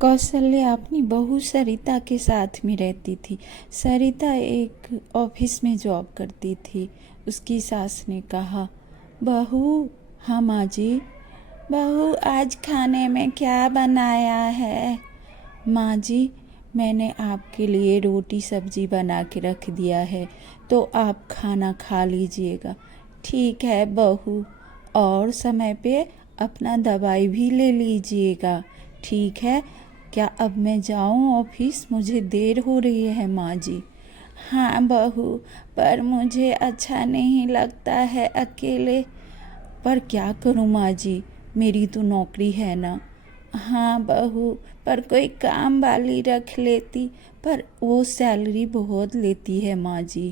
कौशल्या अपनी बहू सरिता के साथ में रहती थी। सरिता एक ऑफिस में जॉब करती थी। उसकी सास ने कहा, बहू। हाँ माँ जी। बहू, आज खाने में क्या बनाया है? माँ जी, मैंने आपके लिए रोटी सब्जी बना के रख दिया है, तो आप खाना खा लीजिएगा। ठीक है बहू, और समय पे अपना दवाई भी ले लीजिएगा। ठीक है। क्या अब मैं जाऊं ऑफिस? मुझे देर हो रही है माँ जी। हाँ बहू, पर मुझे अच्छा नहीं लगता है अकेले। पर क्या करूं माँ जी, मेरी तो नौकरी है ना। हाँ बहू, पर कोई काम वाली रख लेती, पर वो सैलरी बहुत लेती है माँ जी।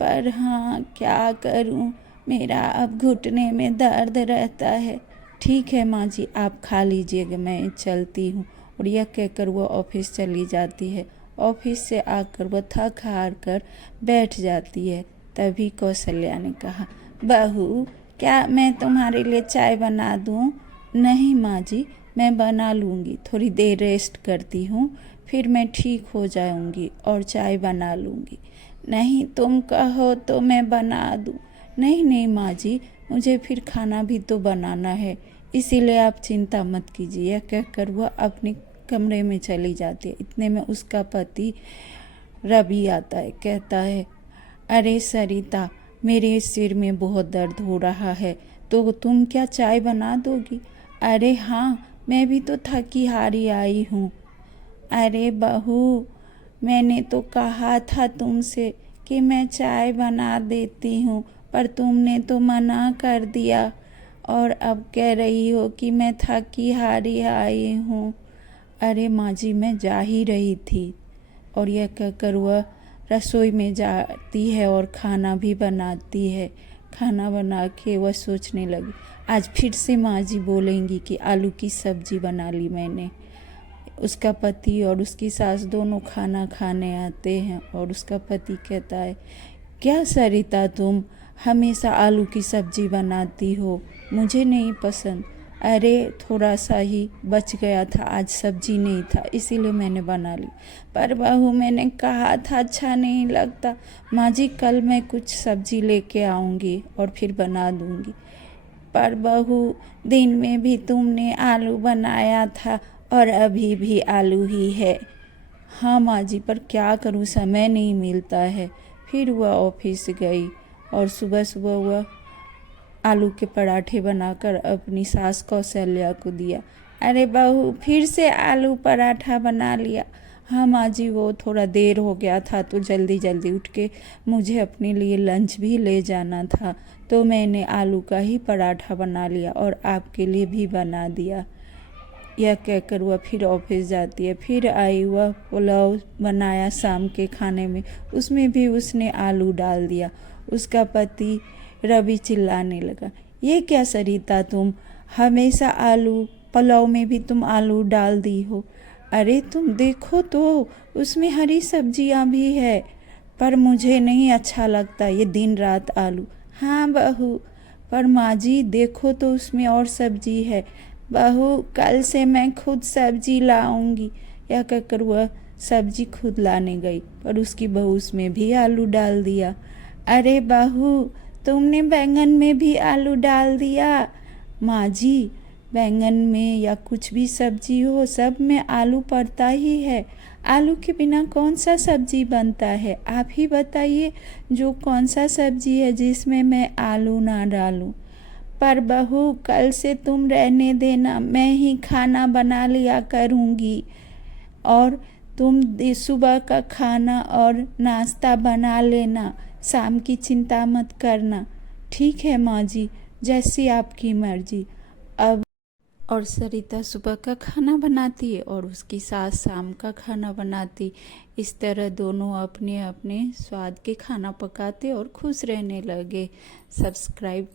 पर हाँ, क्या करूं, मेरा अब घुटने में दर्द रहता है। ठीक है माँ जी, आप खा लीजिएगा, मैं चलती हूँ। और यह कहकर वह ऑफिस चली जाती है। ऑफिस से आकर वह थक हार कर बैठ जाती है। तभी कौशल्या ने कहा, बहू, क्या मैं तुम्हारे लिए चाय बना दूँ? नहीं माँ जी, मैं बना लूँगी, थोड़ी देर रेस्ट करती हूँ, फिर मैं ठीक हो जाऊँगी और चाय बना लूँगी। नहीं, तुम कहो तो मैं बना दूँ। नहीं नहीं माँ जी, मुझे फिर खाना भी तो बनाना है, इसीलिए आप चिंता मत कीजिए। यह कहकर वह अपने कमरे में चली जाती है। इतने में उसका पति रवि आता है। कहता है, अरे सरिता, मेरे सिर में बहुत दर्द हो रहा है, तो तुम क्या चाय बना दोगी? अरे हाँ, मैं भी तो थकी हारी आई हूँ। अरे बहू, मैंने तो कहा था तुमसे कि मैं चाय बना देती हूँ, पर तुमने तो मना कर दिया, और अब कह रही हो कि मैं थकी हारी आई हूँ। अरे माँ जी, मैं जा ही रही थी। और यह कहकर वह रसोई में जाती है और खाना भी बनाती है। खाना बना के वह सोचने लगी, आज फिर से माँ जी बोलेंगी कि आलू की सब्जी बना ली मैंने। उसका पति और उसकी सास दोनों खाना खाने आते हैं और उसका पति कहता है, क्या सरिता, तुम हमेशा आलू की सब्जी बनाती हो, मुझे नहीं पसंद। अरे थोड़ा सा ही बच गया था, आज सब्जी नहीं था, इसीलिए मैंने बना ली। पर बहू, मैंने कहा था अच्छा नहीं लगता। माँ जी, कल मैं कुछ सब्जी लेके आऊँगी और फिर बना दूँगी। पर बहू, दिन में भी तुमने आलू बनाया था और अभी भी आलू ही है। हाँ माँ जी, पर क्या करूँ, समय नहीं मिलता है। फिर वह ऑफिस गई और सुबह सुबह वह आलू के पराठे बनाकर अपनी सास कौशल्या को दिया। अरे बहू, फिर से आलू पराठा बना लिया? हाँ माँ जी, वो थोड़ा देर हो गया था तो जल्दी जल्दी उठ के मुझे अपने लिए लंच भी ले जाना था, तो मैंने आलू का ही पराठा बना लिया और आपके लिए भी बना दिया। यह कहकर वह फिर ऑफिस जाती है। फिर आई, वह पुलाव बनाया शाम के खाने में, उसमें भी उसने आलू डाल दिया। उसका पति रवि चिल्लाने लगा, ये क्या सरिता, तुम हमेशा आलू पुलाव में भी तुम आलू डाल दी हो। अरे तुम देखो तो, उसमें हरी सब्जियां भी है, पर मुझे नहीं अच्छा लगता ये दिन रात आलू। हाँ बहू, पर माँ जी देखो तो, उसमें और सब्जी है। बहू, कल से मैं खुद सब्जी लाऊंगी। यह कहकर वह सब्जी खुद लाने गई, पर उसकी बहू उसमें भी आलू डाल दिया। अरे बहू, तुमने बैंगन में भी आलू डाल दिया। माँ जी, बैंगन में या कुछ भी सब्जी हो, सब में आलू पड़ता ही है। आलू के बिना कौन सा सब्जी बनता है? आप ही बताइए, जो कौन सा सब्जी है जिसमें मैं आलू ना डालूं। पर बहू, कल से तुम रहने देना, मैं ही खाना बना लिया करूँगी, और तुम सुबह का खाना और नाश्ता बना लेना, शाम की चिंता मत करना। ठीक है माँ जी, जैसी आपकी मर्जी। अब और सरिता सुबह का खाना बनाती है और उसकी सास शाम का खाना बनाती। इस तरह दोनों अपने अपने स्वाद के खाना पकाते और खुश रहने लगे। सब्सक्राइब